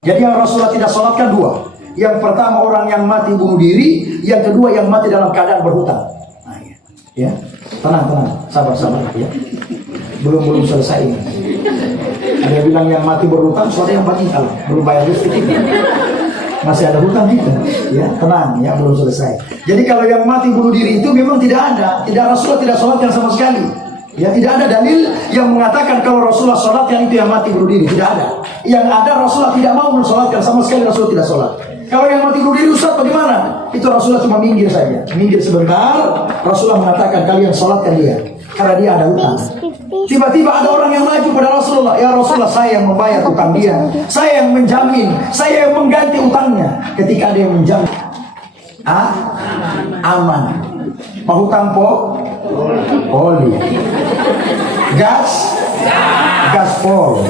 Jadi yang Rasulullah tidak sholatkan dua. Yang pertama orang yang mati bunuh diri, yang kedua yang mati dalam keadaan berhutang. Nah, ya, tenang, sabar ya. Belum selesai ini. Ada yang bilang yang mati berhutang, soalnya yang mati belum bayar listrik. Masih ada hutang kita, ya tenang, ya belum selesai. Jadi kalau yang mati bunuh diri itu memang tidak ada, Rasulullah tidak sholatkan sama sekali. Ya tidak ada dalil yang mengatakan kalau Rasulullah sholat yang itu yang mati bunuh diri, tidak ada. Yang ada Rasulullah tidak mau mensolatkan sama sekali, Rasulullah tidak sholat. Kalau yang mati bunuh diri Ustaz bagaimana? Itu Rasulullah cuma minggir saja, minggir sebentar. Rasulullah mengatakan kalian sholatkan dia, karena dia ada hutang. Tiba-tiba ada orang yang maju pada Rasulullah, ya Rasulullah saya yang membayar hutang dia, saya yang menjamin, saya yang mengganti hutangnya. Ketika ada yang menjamin, aman. Hutang oli, gas pol.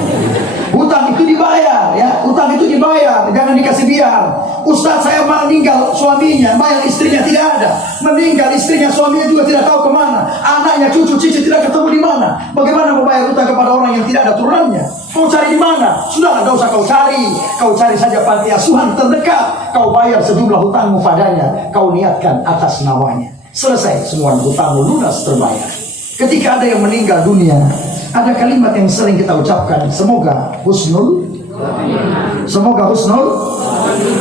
Hutang itu dibayar, ya. Hutang itu dibayar, jangan dikasih biar. Ustaz saya meninggal, suaminya bayar istrinya tidak ada. Meninggal istrinya, suaminya juga tidak tahu kemana. Anaknya, cucu, cici tidak ketemu di mana. Bagaimana membayar hutang kepada orang yang tidak ada turunannya? Kau cari di mana? Sudah, tidak usah kau cari. Kau cari saja panti asuhan terdekat. Kau bayar sejumlah hutangmu padanya. Kau niatkan atas namanya. Selesai, semua hutangmu lunas terbayar. Ketika ada yang meninggal dunia, ada kalimat yang sering kita ucapkan, semoga husnul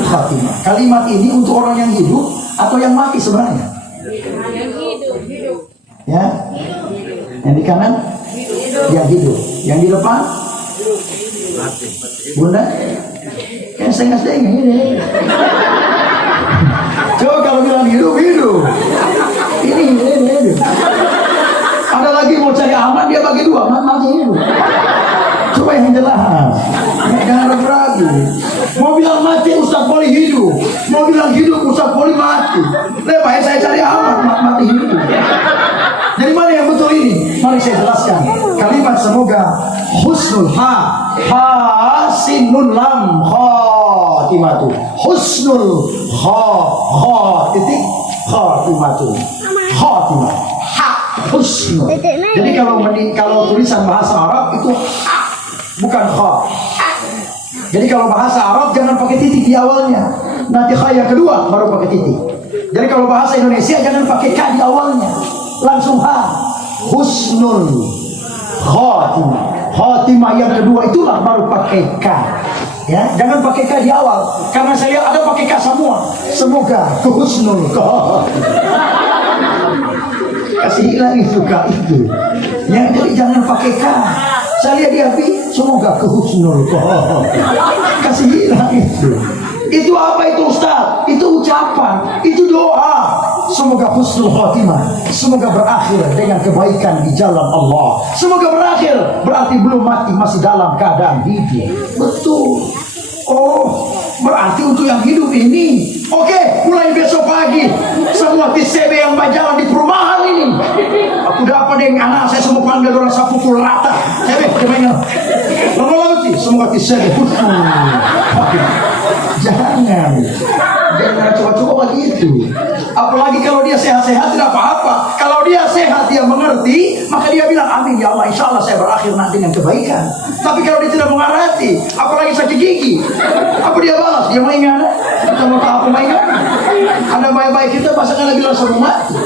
khatimah. Kalimat ini untuk orang yang hidup atau yang mati sebenarnya? Yang hidup. Ya, yang di kanan? Yang hidup. Yang di depan? Bunda? Yang setengah-setengah ini. Coba kalau bilang hidup. Ini. Ada lagi mau cari aman, dia bagi dua, mati hidup. Coba yang jelas, jangan ragu-ragu. Mau bilang mati, Ustaz boleh hidup. Mau bilang hidup, Ustaz boleh mati. Lebih saya cari aman, mati hidup. Jadi mana yang betul ini? Mari saya jelaskan. Kalimat semoga husnul hasinun lam khatimatu. Husnul titik khatimatu. Khatimah. Husnul. Jadi kalau tulisan bahasa Arab itu bukan kha. Jadi kalau bahasa Arab jangan pakai titik di awalnya. Nanti kha yang kedua baru pakai titik. Jadi kalau bahasa Indonesia jangan pakai k di awalnya. Langsung ha. Husnul khatimah. Khatimah yang kedua itulah baru pakai k. Ya, jangan pakai k di awal. Karena saya ada pakai k semua. Semoga husnul khatimah. Kasih hilang itu kak itu. Ya, jadi jangan pakai k. Saya lihat di hati, semoga husnul khatimah. Kasih hilang itu. Itu apa itu Ustaz? Itu ucapan, itu doa. Semoga husnul khatimah. Semoga berakhir dengan kebaikan di jalan Allah. Semoga berakhir berarti belum mati, masih dalam keadaan hidup. Betul. Oh, berarti untuk yang hidup ini. Oke, mulai besok pagi semua TCB yang berjalan di perumahan ini, aku dapat dengan anak saya semua panggil orang saya pukul rata. Jangan semoga TCB jangan coba-coba begitu. Apalagi kalau dia sehat-sehat tidak apa-apa. Kalau dia sehat, dia mengerti, maka dia bilang amin ya Allah, insya Allah saya berakhir nanti dengan kebaikan. Tapi kalau dia tidak mengerti, apalagi sakit gigi, apa dia balas? Dia mengingat, kita mau tahu apa mengingat? Ada baik-baik kita pasangan lagi langsung mati.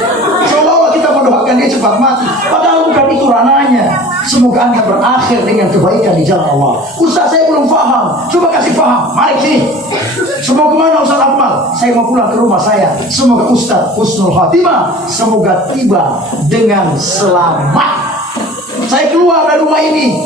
Seolah-olah kita mendoakan dia cepat mati. Padahal bukan itu ranahnya. Semoga Anda berakhir dengan kebaikan di jalan Allah. Ustaz saya belum paham. Coba kasih paham. Mari sini. Semua kemana Ustaz Akmal? Saya mau pulang ke rumah saya. Semoga Ustaz husnul khatimah. Semoga tiba dengan selamat. Saya keluar dari rumah ini.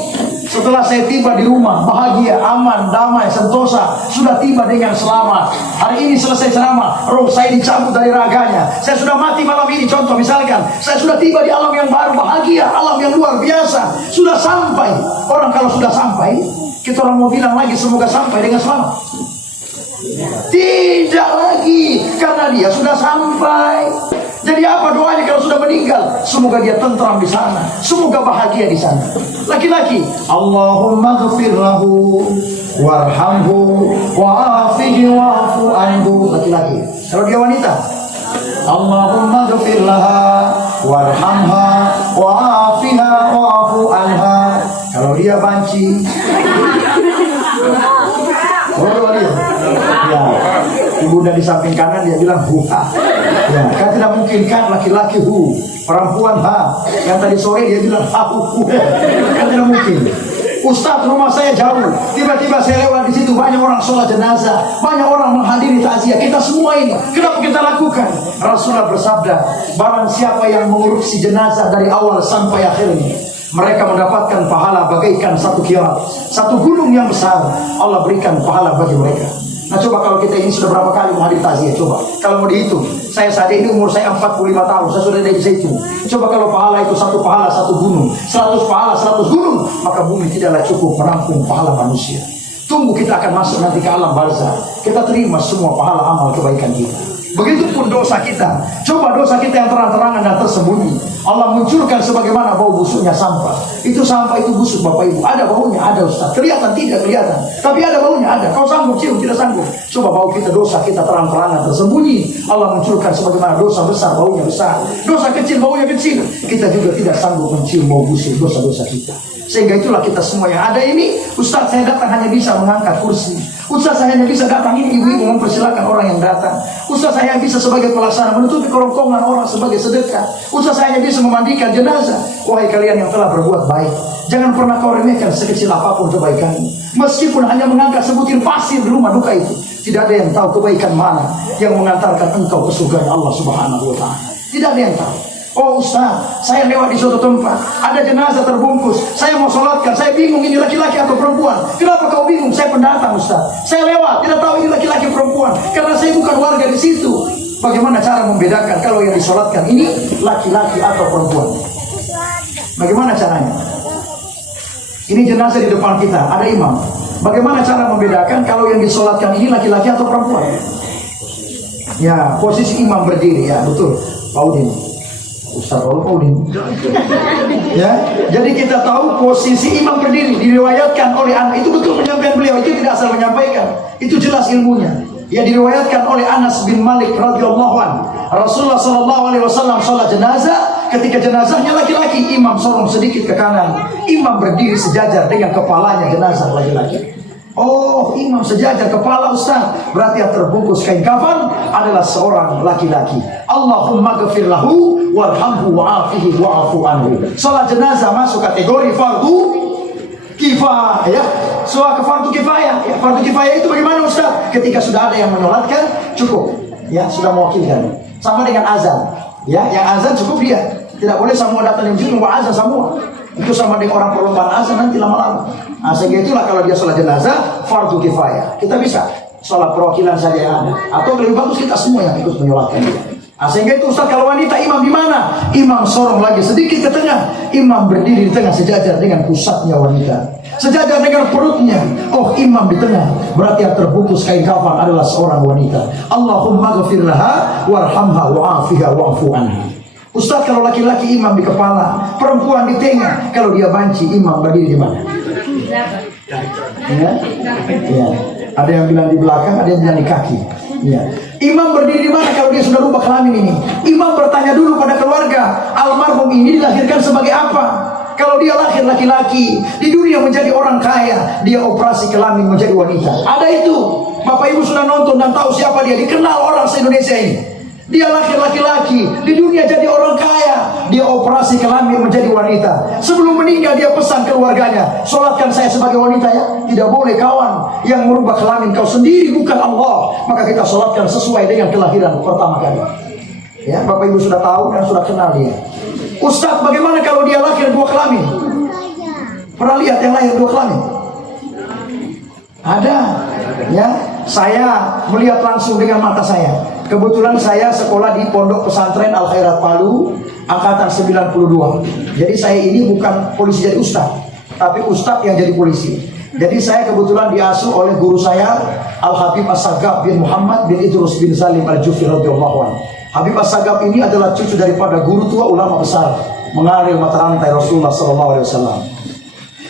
Setelah saya tiba di rumah, bahagia, aman, damai, sentosa, sudah tiba dengan selamat. Hari ini selesai ceramah, roh saya dicabut dari raganya. Saya sudah mati malam ini, contoh misalkan. Saya sudah tiba di alam yang baru, bahagia, alam yang luar biasa. Sudah sampai. Orang kalau sudah sampai, kita orang mau bilang lagi semoga sampai dengan selamat. Tidak lagi, karena dia sudah sampai. Jadi apa doanya kalau sudah meninggal? Semoga dia tentram di sana, semoga bahagia di sana. Laki-laki, Allahumma ghfir lahu warhamhu wa'afihi wa'fu anhu. Laki-laki. Kalau dia wanita, Allahumma ghfir laha warhamha wa'afiha wa'fu anha. Kalau dia banci, oh kemudian di samping kanan dia bilang huha. Ya, kan tidak mungkin kan laki-laki hu, perempuan ha. Yang tadi sore dia bilang ha hu. Kan tidak mungkin. Ustadz, rumah saya jauh, tiba-tiba saya lewat di situ, banyak orang sholat jenazah, banyak orang menghadiri takziah. Kita semua ini, kenapa kita lakukan? Rasulullah bersabda, barang siapa yang mengurusi jenazah dari awal sampai akhirnya, mereka mendapatkan pahala bagaikan satu kiamat, satu gunung yang besar. Allah berikan pahala bagi mereka. Nah coba kalau kita ini sudah berapa kali menghadiri takziah, coba kalau mau dihitung, saya saat ini umur saya 45 tahun, saya sudah dari situ. Coba kalau pahala itu satu pahala satu gunung, 100 pahala 100 gunung, maka bumi tidaklah cukup menampung pahala manusia. Tunggu kita akan masuk nanti ke alam barzah, kita terima semua pahala amal kebaikan kita. Begitupun dosa kita. Coba dosa kita yang terang-terangan dan tersembunyi, Allah munculkan sebagaimana bau busuknya sampah. Itu sampah itu busuk Bapak Ibu. Ada baunya, ada Ustaz. Kelihatan tidak kelihatan, tapi ada baunya, ada. Kau sanggup cium, tidak sanggup. Coba bau kita, dosa kita terang-terangan tersembunyi, Allah munculkan sebagaimana dosa besar baunya besar, dosa kecil baunya kecil. Kita juga tidak sanggup mencium bau busuk dosa-dosa kita. Sehingga itulah kita semua yang ada ini, Ustaz saya datang hanya bisa mengangkat kursi, Ustaz saya hanya bisa datang ini ibu-ibu mempersilakan orang yang datang, Ustaz saya hanya bisa sebagai pelaksana menutupi kerongkongan orang sebagai sedekah, Ustaz saya hanya bisa memandikan jenazah. Wahai kalian yang telah berbuat baik, jangan pernah kau remehkan sekecil apapun kebaikanmu. Meskipun hanya mengangkat sebutir pasir di rumah duka itu, tidak ada yang tahu kebaikan mana yang mengantarkan engkau ke surga Allah Subhanahu wa Ta'ala. Tidak ada yang tahu. Oh Ustaz, saya lewat di suatu tempat, ada jenazah terbungkus, saya mau sholatkan, saya bingung ini laki-laki atau perempuan. Kenapa kau bingung? Saya pendatang Ustaz, saya lewat, tidak tahu ini laki-laki perempuan, karena saya bukan warga di situ. Bagaimana cara membedakan kalau yang disolatkan ini laki-laki atau perempuan? Bagaimana caranya? Ini jenazah di depan kita, ada imam. Bagaimana cara membedakan kalau yang disolatkan ini laki-laki atau perempuan? Ya, posisi imam berdiri, ya betul, Pak Udin. Ustaz Paudin. Ya, jadi kita tahu posisi imam berdiri diriwayatkan oleh anak, itu betul penyampaian beliau, itu tidak asal menyampaikan, itu jelas ilmunya. Ya, diriwayatkan oleh Anas bin Malik radhiyallahu anhu. Rasulullah sallallahu alaihi wasallam salat jenazah, ketika jenazahnya laki-laki, imam sorong sedikit ke kanan, imam berdiri sejajar dengan kepalanya jenazah laki-laki. Oh, imam sejajar kepala Ustaz, berarti yang terbungkus kain kafan adalah seorang laki-laki. Allahumma ghfir lahu warhamhu wa'afihi wa'afu anhu. Salat jenazah masuk kategori fardu kifayah. Soal fardu kifayah, ya, fardu kifayah itu bagaimana Ustaz? Ketika sudah ada yang menyolatkan, cukup. Ya, sudah mewakilkan. Sama dengan azan. Ya, yang azan cukup dia. Tidak boleh semua datang di masjid membawa azan semua. Itu sama dengan orang perlombaan azan nanti lama-lama. Nah, sehingga itulah kalau dia sholat jenazah fardu kifayah, kita bisa sholat perwakilan saja yang ada, atau lebih bagus kita semua yang ikut menyolatkan dia. Nah, sehingga itu Ustaz, kalau wanita imam di mana? Imam sorong lagi sedikit ke tengah, imam berdiri di tengah sejajar dengan pusatnya wanita, sejajar dengan perutnya. Oh, imam di tengah, berarti yang terbungkus kain kafan adalah seorang wanita. Allahumma ghfir laha warhamha wa'afiha wa'fu anha. Ustaz, kalau laki-laki imam di kepala, perempuan di tengah, kalau dia banci, imam berdiri di mana? Ya? Ya. Ada yang bilang di belakang, ada yang bilang di kaki. Ya. Imam berdiri di mana kalau dia sudah rubah kelamin ini? Imam bertanya dulu pada keluarga, almarhum ini dilahirkan sebagai apa? Kalau dia lahir laki-laki, di dunia menjadi orang kaya, dia operasi kelamin menjadi wanita. Ada itu. Bapak Ibu sudah nonton dan tahu siapa dia, dikenal orang se-Indonesia ini. Dia lahir laki-laki, di dunia jadi orang kaya, dia operasi kelamin menjadi wanita. Sebelum meninggal dia pesan keluarganya, sholatkan saya sebagai wanita ya. Tidak boleh kawan yang merubah kelamin, kau sendiri bukan Allah. Maka kita sholatkan sesuai dengan kelahiran pertama kali. Ya, Bapak Ibu sudah tahu dan sudah kenal dia. Ustaz, bagaimana kalau dia lahir dua kelamin? Pernah lihat yang lahir dua kelamin? Ada. Ya, saya melihat langsung dengan mata saya. Kebetulan saya sekolah di Pondok Pesantren Al Khairat Palu angkatan 92. Jadi saya ini bukan polisi jadi ustaz, tapi ustaz yang jadi polisi. Jadi saya kebetulan diasuh oleh guru saya Al Habib As-Sagab bin Muhammad bin Idrus bin Salim Al-Jufi radhiyallahu anhu. Habib As-Sagab ini adalah cucu daripada guru tua ulama besar mengalir mata rantai Rasulullah sallallahu alaihi wasallam.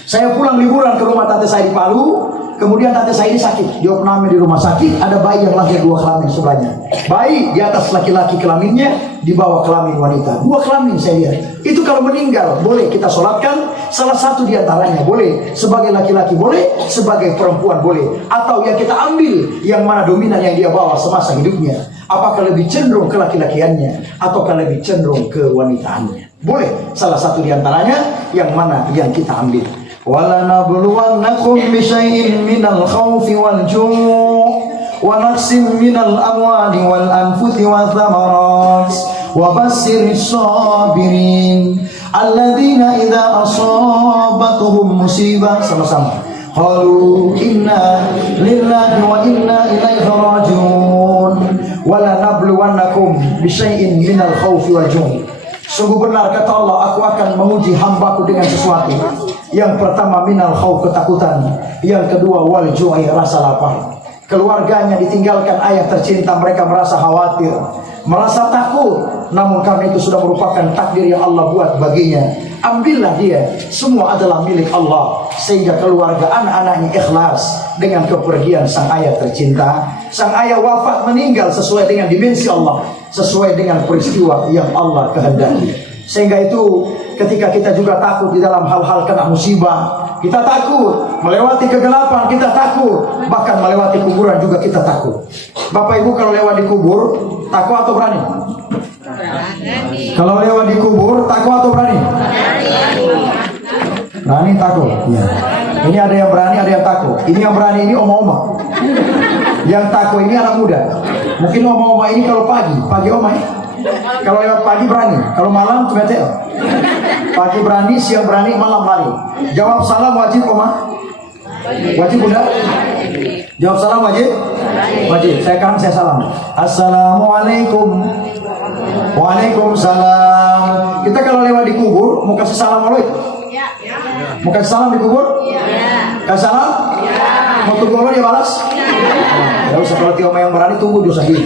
Saya pulang liburan ke rumah tante saya di Palu. Kemudian tante saya ini sakit, dia pernah di rumah sakit, ada bayi yang lahir 2 kelamin sebelahnya. Bayi di atas laki-laki kelaminnya, di bawah kelamin wanita. 2 kelamin saya lihat. Itu kalau meninggal boleh kita sholatkan salah satu di antaranya, boleh sebagai laki-laki, boleh sebagai perempuan, boleh. Atau yang kita ambil yang mana dominan yang dia bawa semasa hidupnya. Apakah lebih cenderung ke laki-lakiannya ataukah lebih cenderung ke wanitaannya? Boleh salah satu di antaranya yang mana yang kita ambil. وَلَنَبْلُوَنَّكُمْ بِشَيْءٍ مِّنَ الْخَوْفِ وَالْجُوعِ وَنَقْصٍ مِّنَ الْأَمْوَالِ وَالْأَنفُسِ وَالثَّمَرَاتِ وَبَشِّرِ الصَّابِرِينَ الَّذِينَ إِذَا أَصَابَتْهُمْ مُصِيبَةٌ sama-sama قَالُوا إِنَّا لِلَّهِ وَإِنَّا إِلَيْهِ رَاجِعُونَ وَلَنَبْلُوَنَّكُمْ بِشَيْءٍ مِّنَ الْخَوْفِ وَالْجُوعِ. Sungguh benar kata Allah, aku akan menguji hambaku dengan sesuatu. Yang pertama minal khauf, ketakutan. Yang kedua wal ju'i, rasa lapar. Keluarganya ditinggalkan ayah tercinta, mereka merasa khawatir, merasa takut. Namun karena itu sudah merupakan takdir yang Allah buat baginya. Ambillah dia, semua adalah milik Allah. Sehingga keluarga anak-anaknya ikhlas dengan kepergian sang ayah tercinta. Sang ayah wafat, meninggal sesuai dengan dimensi Allah, sesuai dengan peristiwa yang Allah kehendaki. Sehingga itu ketika kita juga takut di dalam hal-hal kena musibah, kita takut melewati kegelapan, kita takut bahkan melewati kuburan juga kita takut. Bapak Ibu kalau lewat di kubur takut atau berani? Kalau lewat di kubur takut atau berani? Berani takut. Ya. Ini ada yang berani, ada yang takut. Ini yang berani ini oma-oma. Yang takut ini anak muda. Mungkin oma-oma ini kalau pagi oma ya. Kalau lewat pagi berani, kalau malam kebetel. Pagi berani, siang berani, malam lari. Jawab salam wajib oma? Wajib bunda? Jawab salam wajib? Wajib. Saya kan saya salam. Assalamualaikum. Waalaikumsalam. Kita kalau lewat di kubur mau kasih salam oleh? Mau kasih salam di kubur? Kasih salam? Mau tunggu Allah dia balas? Ya usah, kalau tioma yang berani tunggu dosa gitu.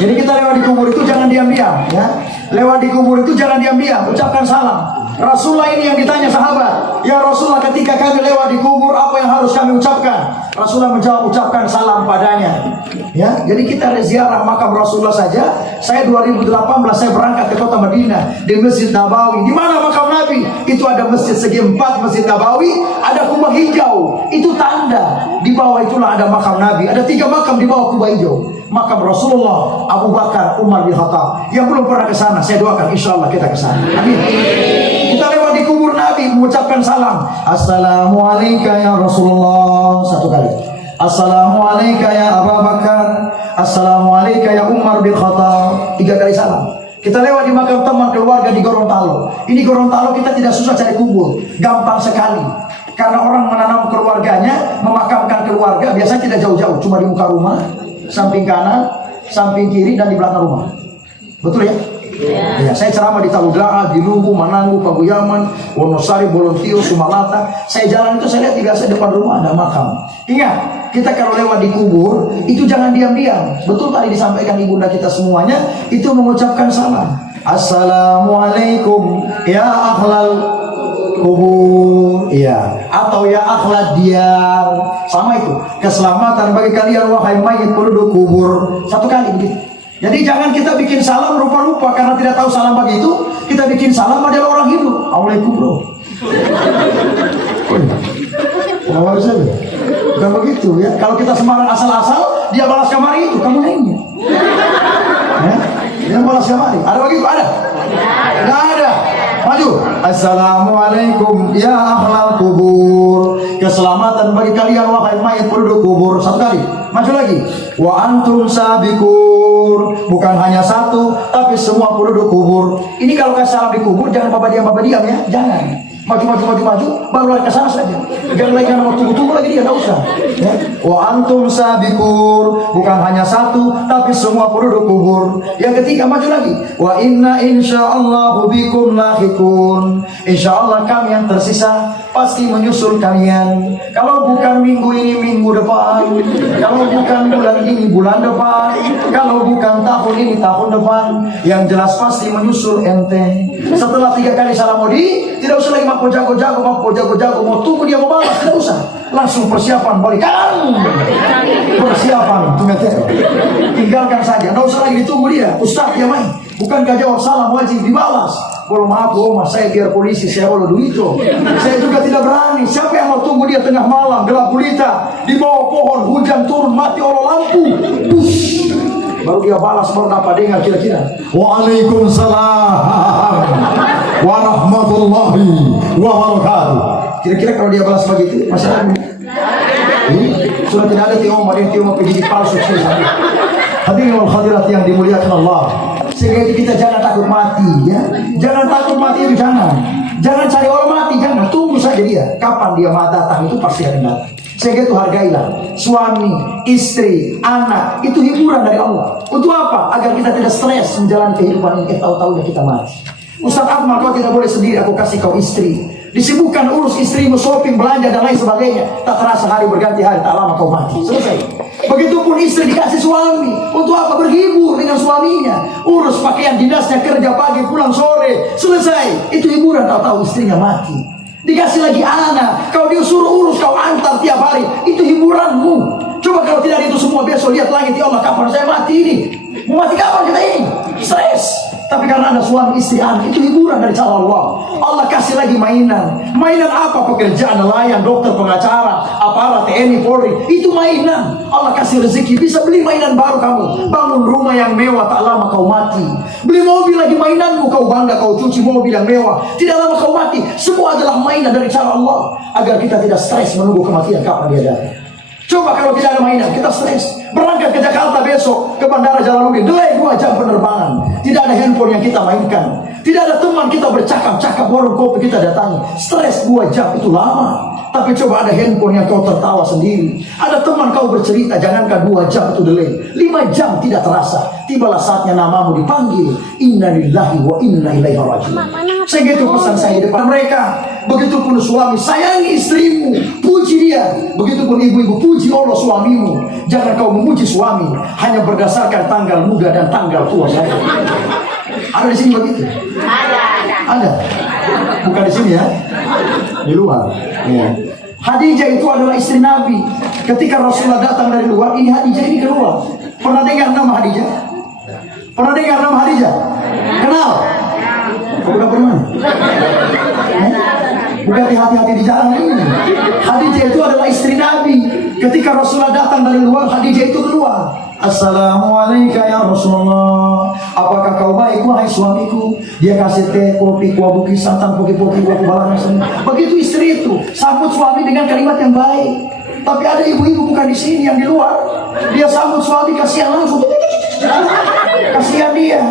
Jadi kita lewat di kubur itu jangan diam-diam, ya. Lewat di kubur itu jangan diam-diam, ucapkan salam. Rasulullah ini yang ditanya sahabat, ya Rasulullah ketika kami lewat di kubur apa yang harus kami ucapkan? Rasulullah menjawab, ucapkan salam padanya. Ya, jadi kita ziarah makam Rasulullah saja. Saya 2018 saya berangkat ke kota Madinah di Masjid Nabawi. Di mana makam Nabi? Itu ada masjid segi 4, Masjid Nabawi, ada kubah hijau. Itu tanda di bawah itulah ada makam Nabi. Ada 3 makam di bawah kubah hijau. Makam Rasulullah, Abu Bakar, Umar bin Khattab. Yang belum pernah ke sana, saya doakan insya Allah kita ke sana. Amin. Kita lewat di kubur Nabi mengucapkan salam. Assalamualaikum ya Rasulullah. 1 kali. Assalamualaikum ya Abu Bakar. Assalamualaikum ya Umar bin Khattab. 3 kali salam. Kita lewat di makam teman keluarga di Gorontalo. Ini Gorontalo kita tidak susah cari kubur, gampang sekali. Karena orang menanam keluarganya, memakamkan keluarga biasanya tidak jauh-jauh, cuma di muka rumah, samping kanan, samping kiri, dan di belakang rumah. Betul ya? Ya, saya ceramah di Taluglaha, di Luwu, Manangu, Paguyaman, Wonosari, Bolontio, Sumalata. Saya jalan itu saya lihat biasa depan rumah ada makam. Ingat, kita kalau lewat di kubur itu jangan diam-diam. Betul tadi disampaikan ibunda kita semuanya itu mengucapkan salam. Assalamualaikum ya ahlal kubur, iya, atau ya akhlad diyar, sama itu. Keselamatan bagi kalian wahai mayit penduduk kubur. 1 kali begitu. Jadi jangan kita bikin salam rupa-rupa karena tidak tahu salam begitu. Kita bikin salam adalah orang hidup. Assalamualaikum bro. Awal saja. Bukan begitu ya. Kalau kita sembarang asal-asal, dia balas kamari itu, kamu nanya. Ya? Dia balas kamari. Ada begitu? Ada? Tidak ada. Maju. Assalamualaikum ya ahlal kubur. Keselamatan bagi kalian wahai mayat penduduk kubur. 1 kali. Maju lagi. Wa antum sabiqur. Bukan hanya 1, tapi semua penduduk kubur. Ini kalau kasih salam di kubur jangan bapak diam ya. Jangan. Maju, baru lari ke sana saja. Jangan lagi mau tunggu lagi dia, enggak usah. Ya. Wa antum sabiqur. Bukan hanya 1, tapi semua penduduk kubur. Yang ketiga maju lagi. Wa inna insyaallahu bikum lahiqun. Insyaallah kami yang tersisa pasti menyusul kalian. Kalau bukan minggu ini minggu depan, kalau bukan bulan ini bulan depan, kalau bukan tahun ini tahun depan, yang jelas pasti menyusul ente. Setelah 3 kali salam modi, tidak usah lagi bapak jago, mau tunggu dia mau balas, tidak usah. Langsung persiapan balik kanan. Persiapan, tinggalkan saja. Tidak usah lagi ditunggu dia. Ustaz ya main. Bukankah jawab salam wajib dibalas? Kalau maaf mas, saya biar polisi, saya olah duit. Saya juga tidak berani. Siapa yang mau tunggu dia tengah malam, gelap gulita, di bawah pohon, hujan turun, mati olah lampu. Push. Baru dia balas, baru dapat dengar kira-kira. Waalaikumsalam warahmatullahi wabarakatuh. Kira-kira kalau dia balas begitu, masih ada? Sudah tidak ada tioma pendidik palsu. Hadirin wal hadirat yang dimuliakan Allah. Sehingga kita jangan takut mati, ya. Jangan takut mati itu jangan cari orang mati, jangan. Tunggu saja dia. Kapan dia mau datang itu pasti akan datang. Sehingga itu hargailah suami, istri, anak, itu hiburan dari Allah. Untuk apa? Agar kita tidak stres menjalani kehidupan ini. Tahu-tahu kita mati. Ustaz Akmal, kau tidak boleh sendiri, aku kasih kau istri. Disibukkan urus istrimu, shopping, belanja dan lain sebagainya. Tak terasa hari berganti hari, tak lama kau mati. Selesai. Begitupun istri dikasih suami. Untuk apa? Berhibur dengan suaminya. Urus pakaian dinasnya, kerja pagi, pulang sore. Selesai. Itu hiburan, tahu-tahu istrinya mati. Dikasih lagi anak, kau disuruh urus, kau antar tiap hari. Itu hiburanmu. Coba kalau tidak itu semua, besok lihat langit, ya Allah, kapan saya mati ini? Mau mati kapan kita ini? Stres. Tapi karena ada suami, istri, anak, itu hiburan dari cara Allah. Allah kasih lagi mainan. Mainan apa? Pekerjaan nelayan, dokter, pengacara, aparat, TNI, Polri. Itu mainan. Allah kasih rezeki. Bisa beli mainan baru kamu. Bangun rumah yang mewah, tak lama kau mati. Beli mobil lagi mainanmu. Kau bangga, kau cuci mobil yang mewah. Tidak lama kau mati. Semua adalah mainan dari cara Allah. Agar kita tidak stres menunggu kematian kapan dia datang. Coba kalau tidak ada mainan, kita stres. Berangkat ke Jakarta besok, ke Bandara Jalaluddin, delay 2 jam penerbangan. Tidak ada handphone yang kita mainkan. Tidak ada teman kita bercakap-cakap, warung kopi kita datangi. Stres 2 jam itu lama. Tapi coba ada handphone yang kau tertawa sendiri. Ada teman kau bercerita, jangankan 2 jam itu delay. 5 jam tidak terasa. Tibalah saatnya namamu dipanggil. Inna lillahi wa inna ilaihi raji'un. Segitu pesan saya di depan mereka. Begitupun suami, sayangi istrimu, puji dia. Begitupun ibu-ibu, puji Allah suamimu. Jangan kau memuji suami hanya berdasarkan tanggal muda dan tanggal tua saya. Ada di sini begitu? Ada. Bukan di sini ya, di luar. Ya. Khadijah itu adalah istri Nabi. Ketika Rasulullah datang dari luar, ini Khadijah ini keluar. Pernah dengar nama Khadijah? Pernah dengar nama Khadijah? Kenal? Bukan pernah. Bukan hati-hati di jalan ini. Khadijah itu adalah istri Nabi. Ketika Rasulullah datang dari luar, Khadijah itu keluar. Assalamualaikum ya Rasulullah. Apakah kau baik wahai suamiku? Dia kasih teh, kopi, kuah bukis, santan, poki-poki, kuah balangan. Begitu istri itu sambut suami dengan kalimat yang baik. Tapi ada ibu-ibu bukan di sini, yang di luar. Dia sambut suami kasihan langsung. Kasihan dia.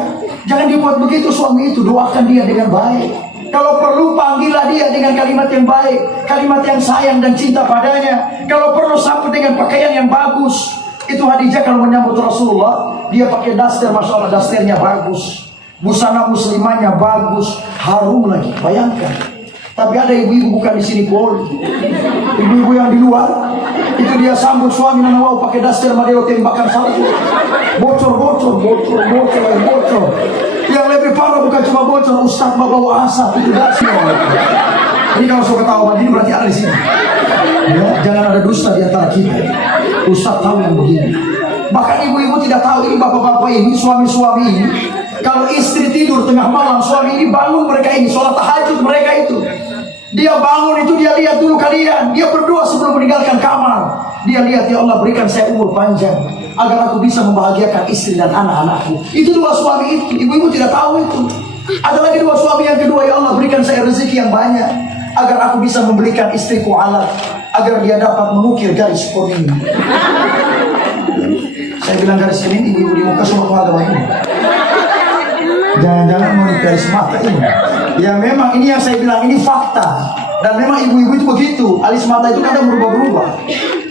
Jangan dibuat begitu suami itu. Doakan dia dengan baik. Kalau perlu panggillah dia dengan kalimat yang baik, kalimat yang sayang dan cinta padanya. Kalau perlu sambut dengan pakaian yang bagus. Itu Khadijah kalau menyambut Rasulullah, dia pakai daster, masya Allah dasternya bagus, busana muslimahnya bagus, harum lagi. Bayangkan. Tapi ada ibu-ibu bukan di sini pun, ibu-ibu yang di luar, itu dia sambut suami dan mau pakai daster madero tembakan salju, bocor. Yang lebih parah bukan cuma bocor, Ustaz bawa asap itu dasar. Ini kalau suka tahu begini berarti ada di sini. Ya, jangan ada dusta di antara kita. Ustaz tahu yang begini. Bahkan ibu-ibu tidak tahu ini bapak-bapak ini, suami-suami ini. Kalau istri tidur tengah malam, suami ini bangun mereka ini, sholat tahajud mereka itu. Dia bangun itu, dia lihat dulu kalian. Dia berdoa sebelum meninggalkan kamar. Dia lihat, ya Allah berikan saya umur panjang agar aku bisa membahagiakan istri dan anak-anakku. Itu dua suami itu. Ibu-ibu tidak tahu itu. Ada lagi dua suami yang kedua, ya Allah berikan saya rezeki yang banyak agar aku bisa membelikan istriku alat, agar dia dapat mengukir garis kuning. Saya bilang garis kuning, ibu-ibu di muka semua agama ini. Jangan-jangan mau garis mata ini. Ya memang ini yang saya bilang, ini fakta. Dan memang ibu-ibu itu begitu. Alis mata itu kadang berubah-ubah.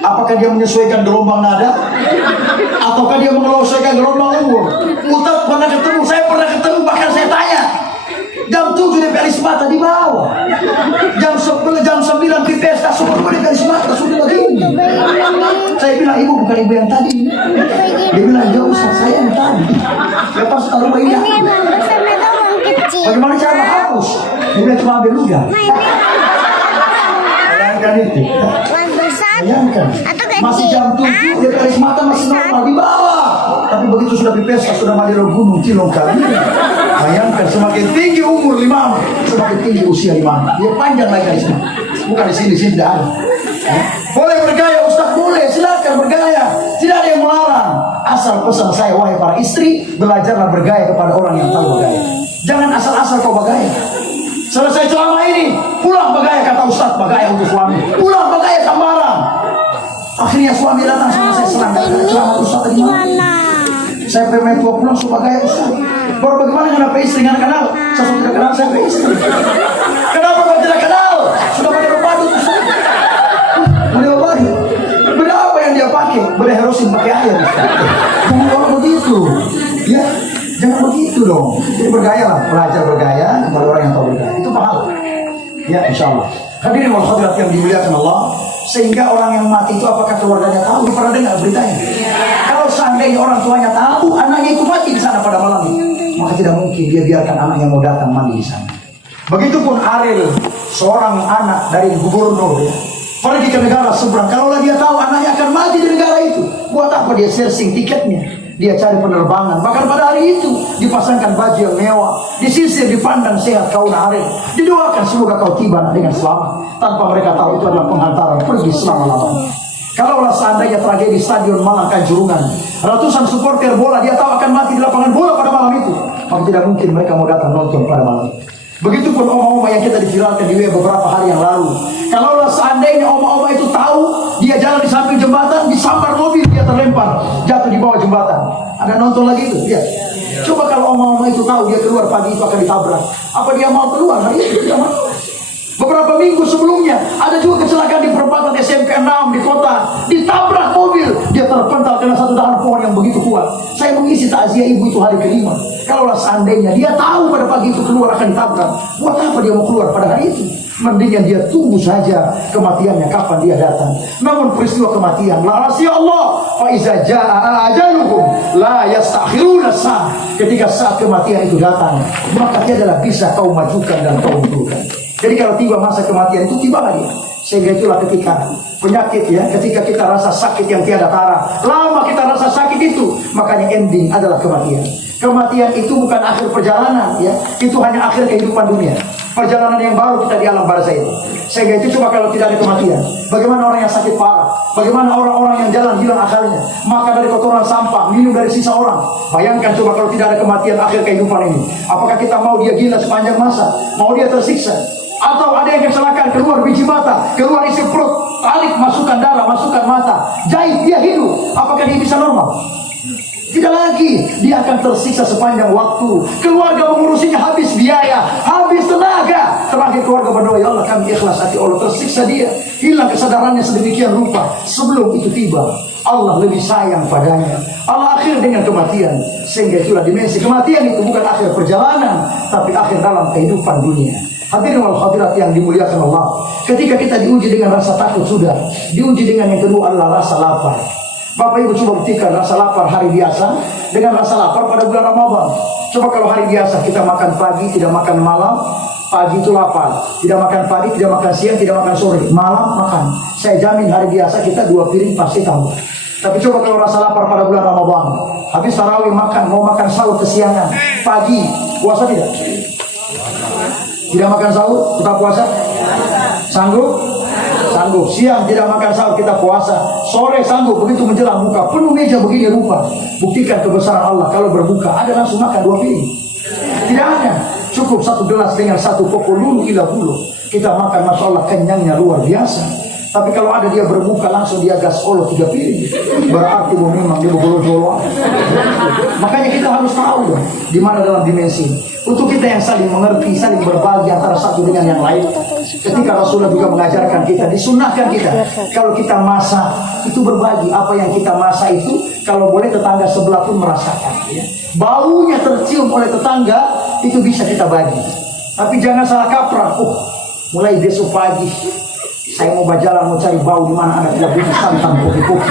Apakah dia menyesuaikan gelombang nada, ataukah dia menyesuaikan gelombang umur? Ustaz pernah ketemu, saya pernah ketemu, bahkan saya tanya. Jam 7 dia alis mata di bawah. Jam 9 di pesta semua dia alis mata sudah begini. Saya bilang, ibu bukan ibu yang tadi. Dia bilang, jauh Ustaz, saya yang tadi. Lepas kalau ini Bagaimana cara menghapus? Dia bilang cuma ambil ludah. Bayangkan itu. Bayangkan. Masih jam 7, dia garis mata masih normal di bawah. Tapi begitu sudah pipes, sudah mandi gunung Cilong kali. Bayangkan semakin tinggi umur imam, semakin tinggi usia imam. Dia panjang lagi garis mata. Bukan di sini tidak ada. Boleh bergaya Ustaz, boleh, silakan bergaya. Tidak ada yang melarang. Asal pesan saya, wahai para istri, belajarlah bergaya kepada orang yang tahu bergaya. Jangan asal-asal kau bergaya. Selesai ceramah ini, pulang bergaya, kata Ustaz, bergaya untuk suami. Pulang bergaya sembarang. Akhirnya suami datang sama saya serang, ceramah Ustaz tadi mana? Saya pemain tua pulang suka gaya Ustaz. Baru bagaimana kenapa istri nggak kenal? Saya sudah tidak kenal, saya ke istri. Kenapa kau tidak kenal? Sudah pada berpadu Ustaz. Beli baju. Beli apa yang dia pakai? Beli herosin pakai air. Jangan orang begitu, ya. Jangan begitu dong. Jadi bergaya lah, belajar bergaya kepada orang yang tahu bergaya. Itu pahala. Ya, insya Allah. Hadirin wal hadirat yang dimuliakan Allah. Sehingga orang yang mati itu apakah keluarganya tahu? Pernah dengar beritanya? Kalau seandainya orang tuanya tahu anaknya itu mati di sana pada malam itu, maka tidak mungkin dia biarkan anaknya mau datang mandi di sana. Begitupun Ariel, seorang anak dari gubernur, ya, pergi ke negara seberang. Kalau dia tahu anaknya akan mati di negara itu, buat apa dia searching tiketnya? Dia cari penerbangan. Bahkan pada hari itu dipasangkan baju yang mewah, disisir, dipandang sehat kau Ariel. Didoakan semoga kau tiba dengan selamat. Tanpa mereka tahu itu adalah penghantaran pergi selama-lamanya. Kalaulah seandainya tragedi Stadion Malang Kanjuruhan, ratusan supporter bola dia tahu akan mati di lapangan bola pada malam itu, maka tidak mungkin mereka mau datang nonton pada malam itu. Begitupun oma-oma yang kita diviralkan di WA beberapa hari yang lalu. Kalaulah seandainya oma-oma itu tahu dia jalan di samping jembatan, disambar mobil, dia terlempar, jatuh di bawah jembatan. Ada nonton lagi itu? Ya. Coba kalau oma-oma itu tahu dia keluar pagi itu akan ditabrak, apa dia mau keluar hari itu? Tidak mau. Beberapa minggu sebelumnya ada juga kecelakaan di perempatan SMK 6 di kota, ditabrak mobil, dia terpental kena satu dahan pohon yang begitu kuat. Saya mengisi takziah ibu itu hari kelima. Kalaulah seandainya dia tahu pada pagi itu keluar akan ditabrak, buat apa dia mau keluar pada hari itu? Mendingan dia tunggu saja kematiannya kapan dia datang. Namun peristiwa kematian, la rahasia Allah, fa iza jaa ajalukum la yastakhiruna sa'ah. Ketika saat kematian itu datang, maka dia adalah bisa kau majukan dan kau mundurkan. Jadi kalau tiba masa kematian itu tiba dia. Sehingga itulah ketika penyakit, ya, ketika kita rasa sakit yang tiada tara, lama kita rasa sakit itu, makanya ending adalah kematian. Kematian itu bukan akhir perjalanan, ya, itu hanya akhir kehidupan dunia. Perjalanan yang baru kita di alam barzah ini. Sehingga itu coba kalau tidak ada kematian, bagaimana orang yang sakit parah, bagaimana orang-orang yang jalan hilang akalnya, makan dari kotoran sampah, minum dari sisa orang. Bayangkan coba kalau tidak ada kematian akhir kehidupan ini, apakah kita mau dia gila sepanjang masa, mau dia tersiksa? Atau ada yang kecelakaan, keluar biji mata, keluar isi perut, tarik, masukkan darah, masukkan mata, jahit, dia hidup. Apakah dia bisa normal? Tidak lagi, dia akan tersiksa sepanjang waktu. Keluarga mengurusinya habis biaya, habis tenaga. Terakhir keluarga berdoa, ya Allah kami ikhlas hati Allah, tersiksa dia, hilang kesadarannya sedemikian rupa. Sebelum itu tiba, Allah lebih sayang padanya. Allah akhir dengan kematian. Sehingga itulah dimensi kematian itu bukan akhir perjalanan, tapi akhir dalam kehidupan dunia. Hadirin wal hadirat yang dimuliakan Allah, ketika kita diuji dengan rasa takut sudah, diuji dengan yang kedua adalah rasa lapar. Bapak Ibu coba buktikan rasa lapar hari biasa dengan rasa lapar pada bulan Ramadan. Coba kalau hari biasa kita makan pagi, tidak makan malam. Pagi itu lapar, tidak makan pagi, tidak makan siang, tidak makan sore, malam makan. Saya jamin hari biasa kita 2 piring pasti tambah. Tapi coba kalau rasa lapar pada bulan Ramadan, habis tarawih makan, mau makan sahur kesiangan, pagi puasa tidak? Tidak makan sahur, kita puasa? Sanggup? Sanggup. Siang tidak makan sahur, kita puasa. Sore sanggup, begitu menjelang buka, penuh meja begini rupa. Buktikan kebesaran Allah. Kalau berbuka, ada langsung makan 2 piring. Tidak ada. Cukup 1 gelas dengan 1 pokok lulu ila bulu. Kita makan, Masya Allah, kenyangnya luar biasa. Tapi kalau ada dia berbuka langsung dia gas 3 piring, berarti memang dia bergolong-golong. Makanya kita harus tahu dong, di mana dalam dimensi. Untuk kita yang saling mengerti, saling berbagi antara satu dengan yang lain. Ketika Rasulullah juga mengajarkan kita, disunahkan kita, kalau kita masak itu berbagi. Apa yang kita masak itu, kalau boleh tetangga sebelah pun merasakan, ya. Baunya tercium oleh tetangga, itu bisa kita bagi. Tapi jangan salah kaprah. Mulai besok pagi saya mau berjalan, mau cari bau di mana ada tidak biji santan kopi-kopi.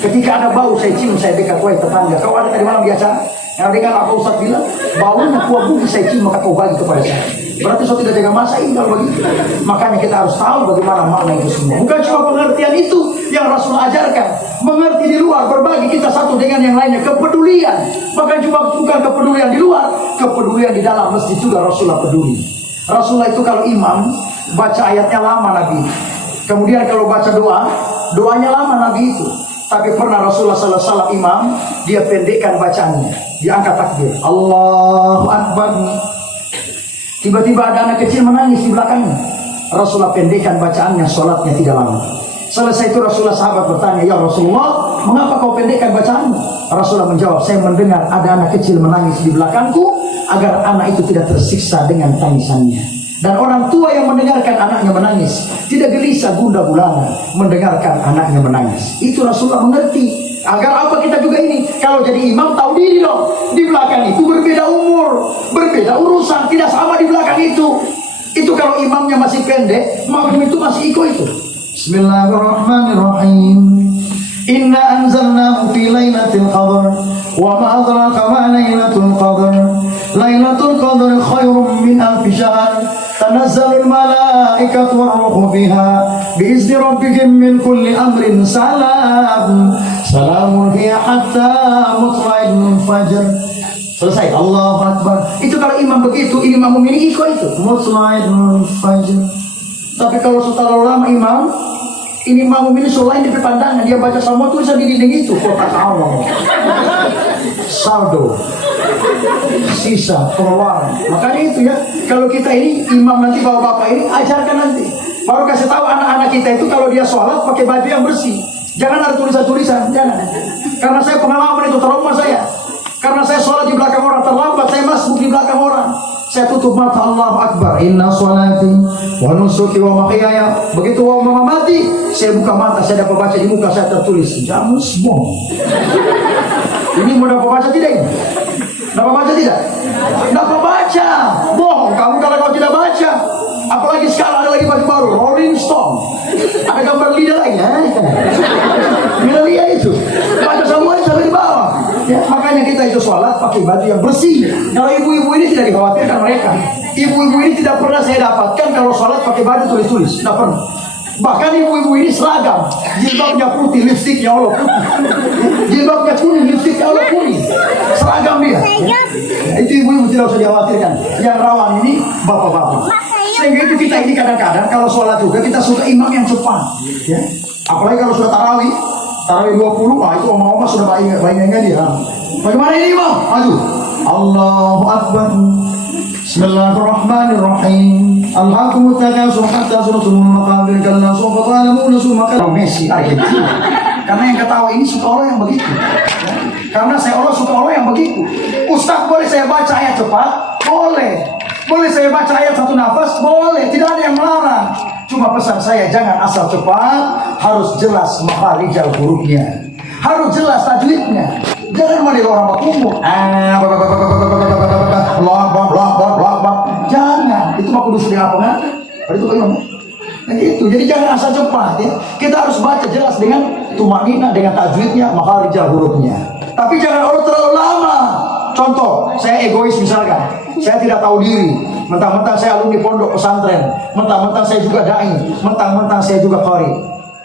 Ketika ada bau saya cium, saya dekat, wahai tetangga, kau ada tadi malam biasa? Yang dengan apa Ustaz bilang, baunya kuah bumi saya cium maka kau bagi kepada saya. Berarti saya tidak jaga masa ini kalau begitu. Makanya kita harus tahu bagaimana makna itu semua. Bukan cuma pengertian itu yang Rasul ajarkan. Mengerti di luar, berbagi kita satu dengan yang lainnya. Kepedulian. Bahkan cuma bukan kepedulian di luar, kepedulian di dalam masjid juga Rasulullah peduli. Rasulullah itu kalau imam, baca ayatnya lama Nabi. Kemudian kalau baca doa, doanya lama Nabi itu. Tapi pernah Rasulullah SAW imam, dia pendekkan bacaannya, dia angkat takbir, Allahu Akbar. Tiba-tiba ada anak kecil menangis di belakangnya. Rasulullah pendekkan bacaannya, sholatnya tidak lama. Selesai itu Rasulullah sahabat bertanya, ya Rasulullah, mengapa kau pendekkan bacaanmu? Rasulullah menjawab, saya mendengar ada anak kecil menangis di belakangku, agar anak itu tidak tersiksa dengan tangisannya. Dan orang tua yang mendengarkan anaknya menangis tidak gelisah gundah gulana mendengarkan anaknya menangis. Itu Rasulullah mengerti. Agar apa kita juga ini, kalau jadi imam tahu diri dong. Di belakang itu berbeda umur, berbeda urusan, tidak sama di belakang itu. Itu kalau imamnya masih pendek, makmum itu masih ikut itu. Bismillahirrahmanirrahim. Inna anzalnahu fi lailatul qadar wa ma adraka ma lailatul qadar. Lailatul qadar khairum min alfi syahr. Tanazzalul malaikatu war-ruhu fiha biizni rabbihim min kulli amrin salam. Salamun hiya hatta matla'il fajr. Selesai. Allahu Akbar. Itu kalau imam begitu, ini makmum ini ikut itu. Matla'il fajr. Tapi kalau setelah lama imam, ini makmum ini selain di pandangan, dia baca semua tulisan di dinding itu, kotak awal, saldo, sisa, pengeluaran. Makanya itu ya, kalau kita ini imam nanti bawa bapak ini, ajarkan nanti. Baru kasih tahu anak-anak kita itu kalau dia sholat pakai baju yang bersih. Jangan ada tulisan-tulisan, jangan. Karena saya pengalaman itu trauma saya. Karena saya sholat di belakang orang terlambat, saya masuk di belakang orang. Saya tutup mata, Allahu Akbar. Inna sholati wa nusuki wa mahyaya. Begitu wa mamati, saya buka mata, saya dapat baca di muka saya tertulis Jamus Bom. Ini mau dapat baca tidak ini? Dapat baca tidak? Dapat baca. Bohong kamu kalau kau tidak baca. Apalagi sekarang ada lagi baju baru, Rolling Stone. Ada gambar lidah lagi, Milia itu. Baca semuanya sampai di bawah. Ya, makanya kita itu sholat pakai baju yang bersih. Kalau ibu-ibu ini tidak dikhawatirkan mereka. Ibu-ibu ini tidak pernah saya dapatkan kalau sholat pakai baju tulis-tulis. Tidak pernah. Bahkan ibu-ibu ini seragam. Jilbabnya putih, lipstiknya Allah putih. Jilbabnya kuning, lipstiknya Allah kuning. Seragam dia. Ya. Itu ibu-ibu tidak usah dikhawatirkan. Yang rawan ini bapak-bapak. Sehingga itu kita ini kadang-kadang kalau sholat juga kita suka imam yang cepat. Ya. Apalagi kalau sudah tarawih. Tarawih 20, itu oma-oma sudah baik-baiknya dia. Bagaimana ini imam? Aduh. Allahu Akbar. Bismillahirrahmanirrahim. Alhaakumut takatsur hatta zurtumul maqabir kalla sawfa ta'lamuna summa kalla. Messi Argentina. Karena yang ketawa ini suka Allah yang begitu. Ya. Karena saya Allah suka Allah yang begitu. Ustaz, boleh saya baca ayat cepat? Boleh. Boleh saya baca ayat satu nafas? Boleh. Tidak ada yang melarang. Cuma pesan saya jangan asal cepat, harus jelas makharijal hurufnya, harus jelas tajwidnya. Jangan meniru orang bakumur. Jangan. Itu mah kudu sudah apa kan? Itu kan nah, gitu. Jadi jangan asal cepat ya. Kita harus baca jelas dengan tumanina, dengan tajwidnya, makharijal hurufnya. Tapi jangan Allah terlalu lama. Contoh, saya egois misalkan, saya tidak tahu diri, mentang-mentang saya alumni pondok pesantren, mentang-mentang saya juga dai, mentang-mentang saya juga qari.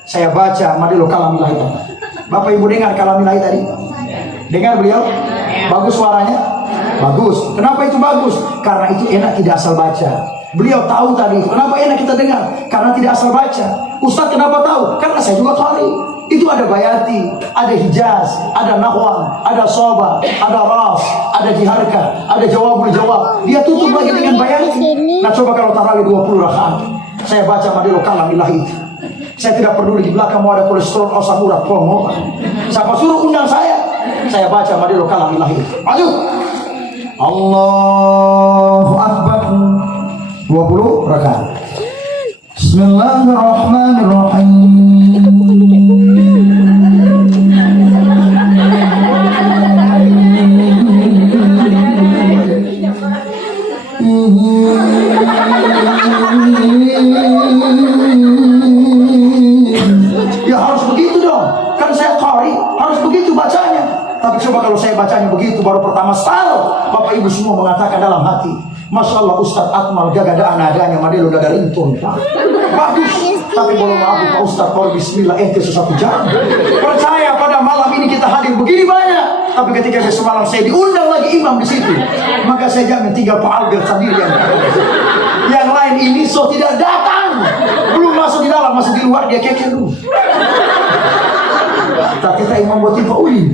Saya baca Madilo Kalamilahi tadi. Bapak Ibu dengar Kalamilahi tadi? Dengar beliau? Bagus suaranya? Bagus. Kenapa itu bagus? Karena itu enak tidak asal baca. Beliau tahu tadi. Kenapa enak kita dengar? Karena tidak asal baca. Ustaz kenapa tahu? Karena saya juga qari. Itu ada bayati, ada hijaz, ada nahwa, ada soba, ada ras, ada jiharka, ada jawabul jawab. Dia tutup lagi dengan bayati. Nah coba kalau tarawih 20 rakaat, saya baca Madilo Kalamilahi itu. Saya tidak peduli di belakang mau ada kolesterol, asam urat, promo. Siapa suruh undang saya baca Madilo Kalamilahi itu. Aduh, Allahu Akbar 20 rakaat. Bismillahirrahmanirrahim. Ya harus begitu dong. Kan saya qari, harus begitu bacanya. Tapi coba kalau saya bacanya begitu, baru pertama start, Bapak Ibu semua mengatakan dalam hati, Masya Allah Ustadz Akmal gagadaan adanya Madelo udah dari intun Pak. Bagus. Tapi kalau maaf Pak Ustadz, kalau bismillah ente 1 jam. Percaya pada malam ini kita hadir begini banyak. Tapi ketika besok malam saya diundang lagi imam di situ, maka saya jamin tinggal Pak Albert sendiri yang lain ini tidak datang. Belum masuk di dalam, masih di luar dia keke dulu. Tak kita imam buat Pak Uli.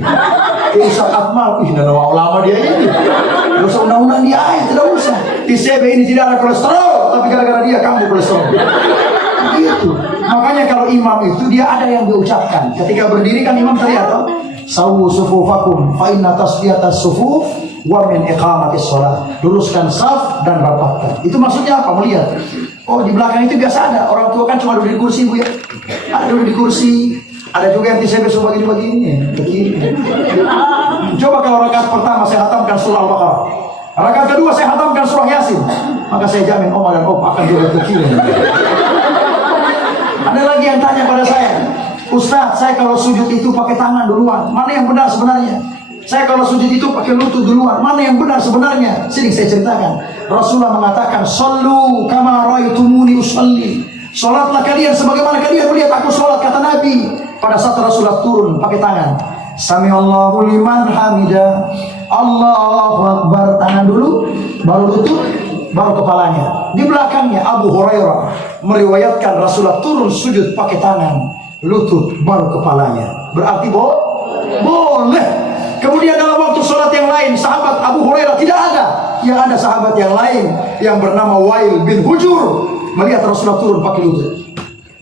Ustaz Akmal, nama ulama dia ini. Gak usah undang-undang dia, tidak usah. TCB ini tidak ada kolesterol, tapi gara-gara dia kamu kolesterol. Begitu. Makanya kalau imam itu dia ada yang diucapkan. Ketika berdiri kan imam teriak, sawu sufufakum fa inna tasfiyatas sufuf wa min iqamatis shalah. Luruskan saf dan rapatkan. Itu maksudnya apa? Melihat. Oh, di belakang itu biasa ada. Orang tua kan cuma duduk di kursi, Bu ya. Ada duduk di kursi. Ada juga yang TCB suruh begini-begini. Begini. Coba kalau rakaat pertama saya hatamkan surah Al-Baqarah. Rakaat kedua saya hatamkan surah Yasin. Maka saya jamin Oma dan Opa akan juga kecil. Ada lagi yang tanya pada saya, Ustaz, saya kalau sujud itu pakai tangan duluan, mana yang benar sebenarnya? Saya kalau sujud itu pakai lutut duluan, mana yang benar sebenarnya? Sini saya ceritakan. Rasulullah mengatakan, "Shallu kama ra'aitumuni usalli." Salatlah kalian sebagaimana kalian melihat aku salat, kata Nabi. Pada saat Rasulullah turun pakai tangan, Sami Allahu liman hamida, Allahu Akbar, tangan dulu, baru lutut, baru kepalanya. Di belakangnya Abu Hurairah meriwayatkan Rasulullah turun sujud pakai tangan, lutut, baru kepalanya. Berarti boleh. Kemudian dalam waktu sholat yang lain, sahabat Abu Hurairah tidak ada. Yang ada sahabat yang lain yang bernama Wail bin Hujur melihat Rasulullah turun pakai lutut.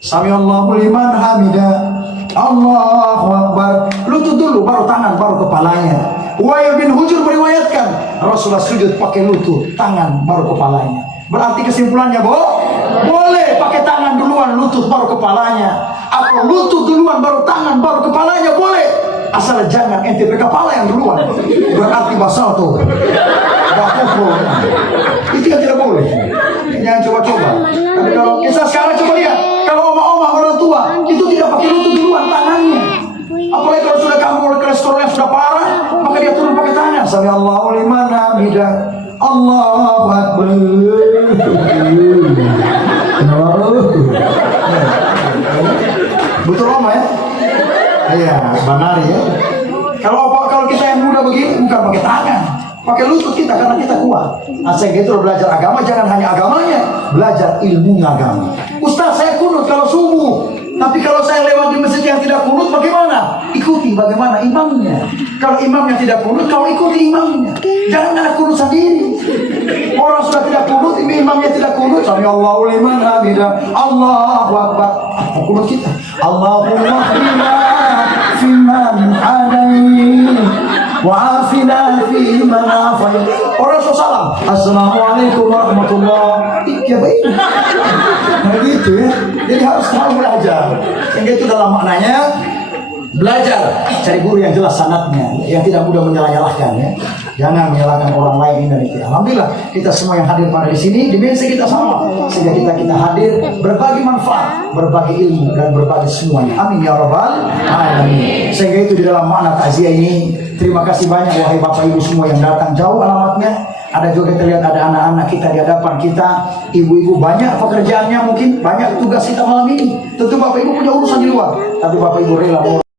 Sami Allahu liman hamida, Allahu Akbar, lutut dulu, baru tangan, baru kepalanya. Wail bin Hujur meriwayatkan Rasulullah sujud pakai lutut, tangan, baru kepalanya. Berarti kesimpulannya boleh pakai tangan duluan, lutut baru kepalanya. Atau lutut duluan baru tangan, baru kepalanya, boleh. Asal jangan ente kepala yang duluan. Berarti basal tuh. Itu yang tidak boleh. Jangan coba-coba. Tapi kalau kita sekarang coba lihat, kalau oma-oma orang tua itu tidak pakai lutut duluan, tangannya. Apalagi kalau sudah kambuh kolesterol yang sudah parah, maka dia turun pakai tangan. Sami Allahu liman hamidah, Allahu Akbar. Betul oma ya? Iya, benar ya. Kalau kita yang muda begini bukan pakai tangan, pakai lutut kita karena kita kuat. Asal gitu belajar agama, jangan hanya agamanya, belajar ilmunya agama. Ustaz, saya kunut kalau subuh, tapi kalau saya lewat di masjid yang tidak kunut bagaimana? Ikuti bagaimana imamnya. Kalau imamnya tidak kunut, kau ikuti imamnya. Jangan ada kunut sendiri. Orang sudah tidak kunut, imamnya tidak kunut. Sami Allahu liman hamidah, Allahu Akbar. Apa kunut kita? Allahumma hdina fiman hadait wa afina fiman afait. Orang salam, assalamualaikum warahmatullahi wabarakatuh. Nah gitu ya. Jadi harus tahu belajar. Sehingga itu dalam maknanya belajar, cari guru yang jelas sanadnya, yang tidak mudah menyalahkan ya. Jangan menyalahkan orang lain ini dan itu. Alhamdulillah kita semua yang hadir pada di sini dimensi kita sama, sehingga kita hadir berbagi manfaat, berbagi ilmu dan berbagi semuanya. Amin ya rabbal alamin. Sehingga itu di dalam makna takziah ini, terima kasih banyak wahai Bapak Ibu semua yang datang jauh alamatnya. Ada juga kita lihat ada anak-anak kita di hadapan kita, ibu-ibu banyak pekerjaannya, mungkin banyak tugas kita malam ini. Tentu Bapak Ibu punya urusan di luar, tapi Bapak Ibu rela